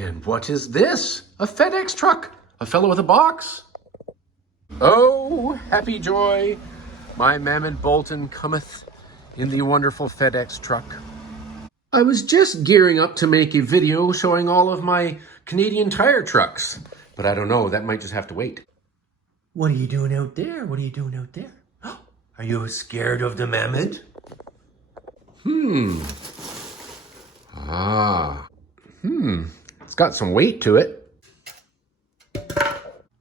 And what is this? A FedEx truck. A fellow with a box. Oh, happy joy. My Mamod Boulton cometh in the wonderful FedEx truck. I was just gearing up to make a video showing all of my Canadian Tire trucks. But I don't know, that might just have to wait. What are you doing out there? What are you doing out there? Are you scared of the Mamod? It's got some weight to it.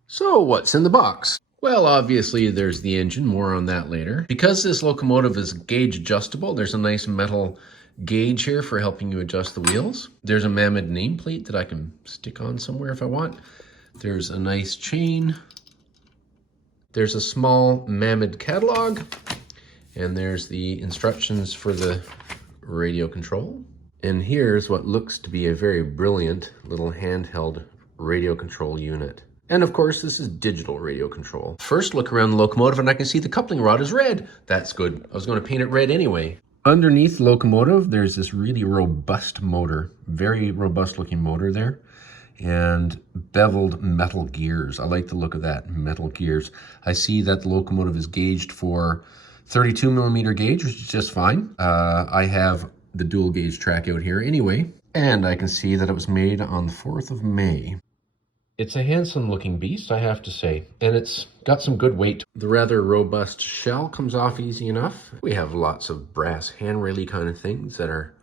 So what's in the box? Well, obviously there's the engine, more on that later. Because this locomotive is gauge adjustable, there's a nice metal gauge here for helping you adjust the wheels. There's a Mamod nameplate that I can stick on somewhere if I want. There's a nice chain. There's a small Mamod catalog. And there's the instructions for the radio control. And here's what looks to be a very brilliant little handheld radio control unit. And of course, this is digital radio control. First look around the locomotive and I can see the coupling rod is red. That's good. I was going to paint it red anyway. Underneath the locomotive, there's this really robust motor, very robust looking motor there, and beveled metal gears. I like the look of that, metal gears. I see that the locomotive is gauged for 32 millimeter gauge, which is just fine. I have the dual gauge track out here anyway, and I can see that it was made on the 4th of May. It's a handsome looking beast, I have to say, and it's got some good weight. The rather robust shell comes off easy enough. We have lots of brass handraily kind of things that are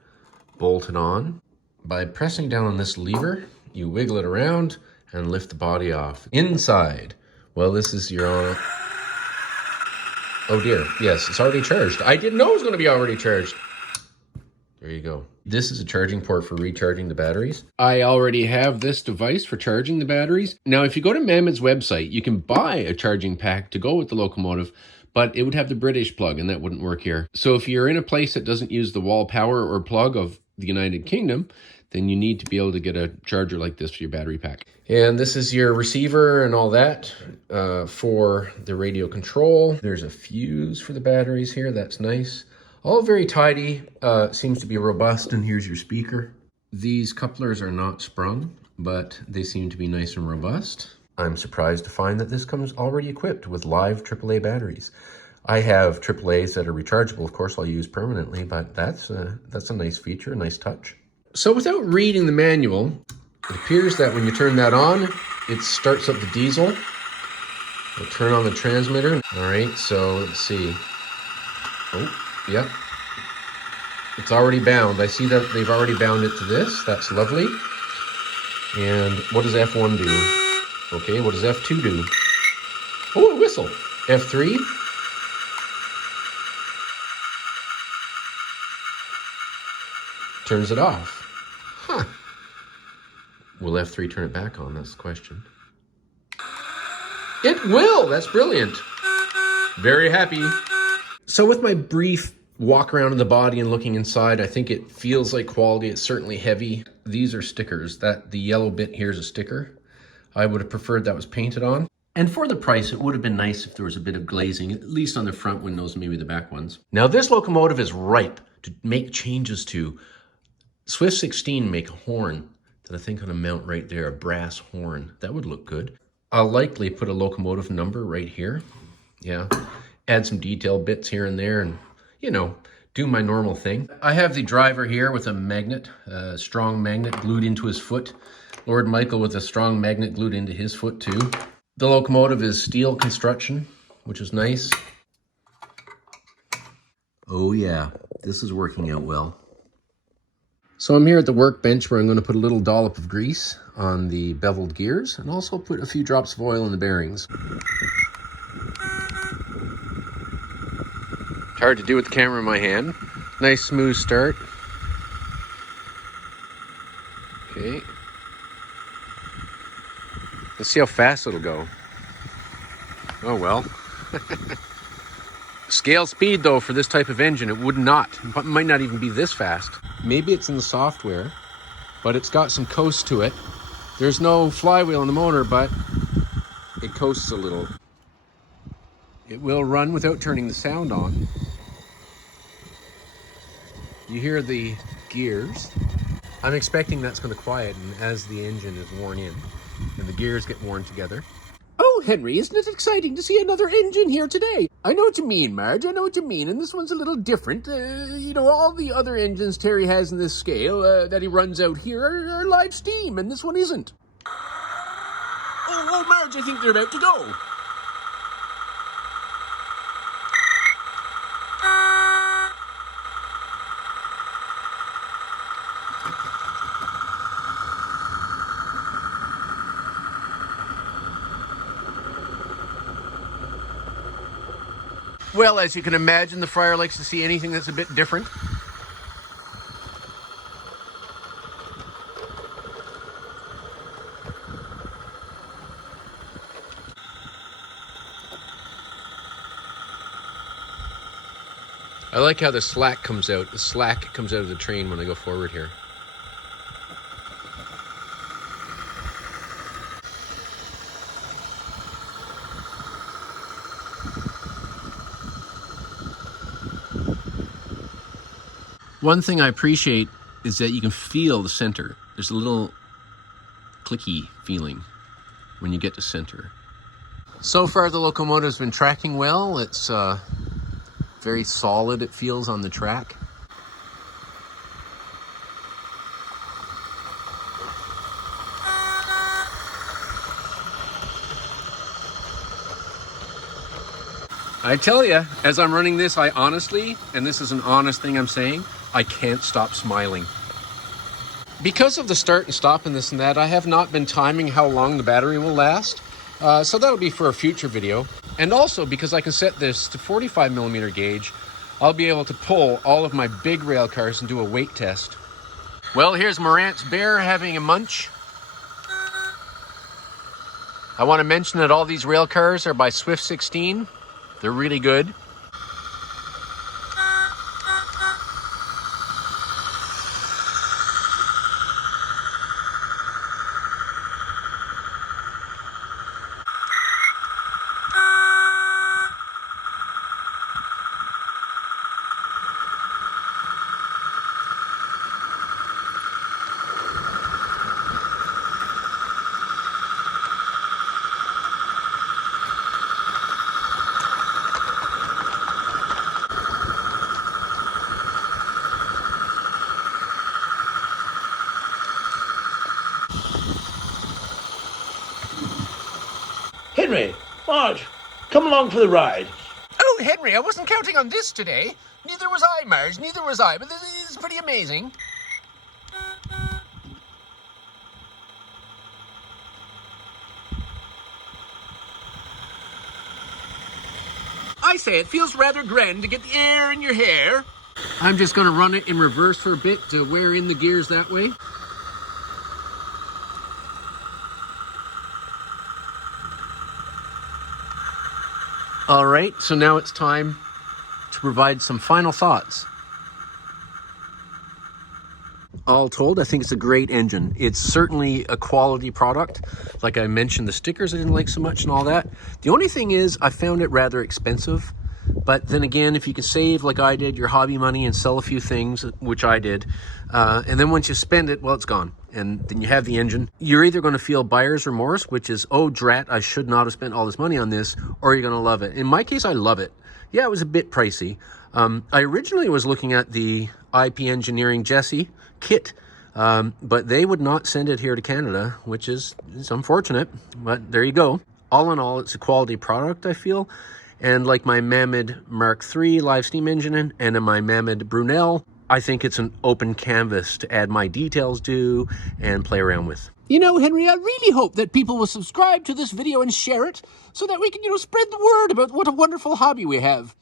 bolted on. By pressing down on this lever, you wiggle it around and lift the body off. Inside, well, this is your... Oh dear, yes, it's already charged. I didn't know it was going to be already charged. There you go. This is a charging port for recharging the batteries. I already have this device for charging the batteries. Now, if you go to Mamod's website, you can buy a charging pack to go with the locomotive, but it would have the British plug and that wouldn't work here. So if you're in a place that doesn't use the wall power or plug of the United Kingdom, then you need to be able to get a charger like this for your battery pack. And this is your receiver and all that for the radio control. There's a fuse for the batteries here. That's nice. All very tidy, seems to be robust, and here's your speaker. These couplers are not sprung, but they seem to be nice and robust. I'm surprised to find that this comes already equipped with live AAA batteries. I have AAAs that are rechargeable, of course, I'll use permanently, but that's a nice feature, a nice touch. So without reading the manual, it appears that when you turn that on, it starts up the diesel. We'll turn on the transmitter. All right, so let's see. Oh. Yep, it's already bound. I see that they've already bound it to this. That's lovely. And what does F1 do? Okay, what does F2 do? Oh, a whistle. F3. Turns it off. Huh. Will F3 turn it back on? That's the question. It will! That's brilliant. Very happy. So with my brief walk around in the body and looking inside, I think it feels like quality. It's certainly heavy. These are stickers. The yellow bit here is a sticker. I would have preferred that was painted on. And for the price, it would have been nice if there was a bit of glazing, at least on the front windows and maybe the back ones. Now this locomotive is ripe to make changes to. Swift 16 make a horn that I think on a mount right there, a brass horn. That would look good. I'll likely put a locomotive number right here. Yeah. Add some detail bits here and there and, you know, do my normal thing. I have the driver here with a magnet, a strong magnet glued into his foot. Lord Michael with a strong magnet glued into his foot too. The locomotive is steel construction, which is nice. Oh yeah, this is working out well. So I'm here at the workbench where I'm going to put a little dollop of grease on the beveled gears and also put a few drops of oil in the bearings. It's hard to do with the camera in my hand. Nice smooth start. Okay. Let's see how fast it'll go. Oh well. Scale speed though for this type of engine, it would not. It might not even be this fast. Maybe it's in the software, but it's got some coast to it. There's no flywheel in the motor, but it coasts a little. It will run without turning the sound on. You hear the gears. I'm expecting that's going to quieten as the engine is worn in and the gears get worn together. Oh, Henry, isn't it exciting to see another engine here today? I know what you mean, Marge, I know what you mean, and this one's a little different. You know, all the other engines Terry has in this scale that he runs out here are live steam, and this one isn't. Oh, Marge, I think they're about to go. Well, as you can imagine, the Friar likes to see anything that's a bit different. I like how the slack comes out. The slack comes out of the train when I go forward here. One thing I appreciate is that you can feel the center. There's a little clicky feeling when you get to center. So far the locomotive's been tracking well. It's very solid, it feels, on the track. I tell you, as I'm running this, I honestly, and this is an honest thing I'm saying, I can't stop smiling. Because of the start and stop and this and that, I have not been timing how long the battery will last. So that'll be for a future video. And also, because I can set this to 45mm gauge, I'll be able to pull all of my big rail cars and do a weight test. Well, here's Morant's bear having a munch. I want to mention that all these rail cars are by Swift 16. They're really good. Henry, Marge, come along for the ride. Oh, Henry, I wasn't counting on this today. Neither was I, Marge, neither was I, but this is pretty amazing. I say, it feels rather grand to get the air in your hair. I'm just going to run it in reverse for a bit to wear in the gears that way. All right, so now it's time to provide some final thoughts. All told, I think it's a great engine. It's certainly a quality product. Like I mentioned, the stickers I didn't like so much and all that. The only thing is I found it rather expensive. But then again, if you can save like I did your hobby money and sell a few things, which I did, and then once you spend it, well, it's gone. And then you have the engine. You're either going to feel buyer's remorse, which is, oh, drat, I should not have spent all this money on this, or you're going to love it. In my case, I love it. Yeah, it was a bit pricey. I originally was looking at the IP Engineering Jesse kit, but they would not send it here to Canada, which is unfortunate, but there you go. All in all, it's a quality product, I feel. And like my Mamod Mark III live steam engine and my Mamod Brunel, I think it's an open canvas to add my details to and play around with. You know, Henry, I really hope that people will subscribe to this video and share it so that we can, spread the word about what a wonderful hobby we have.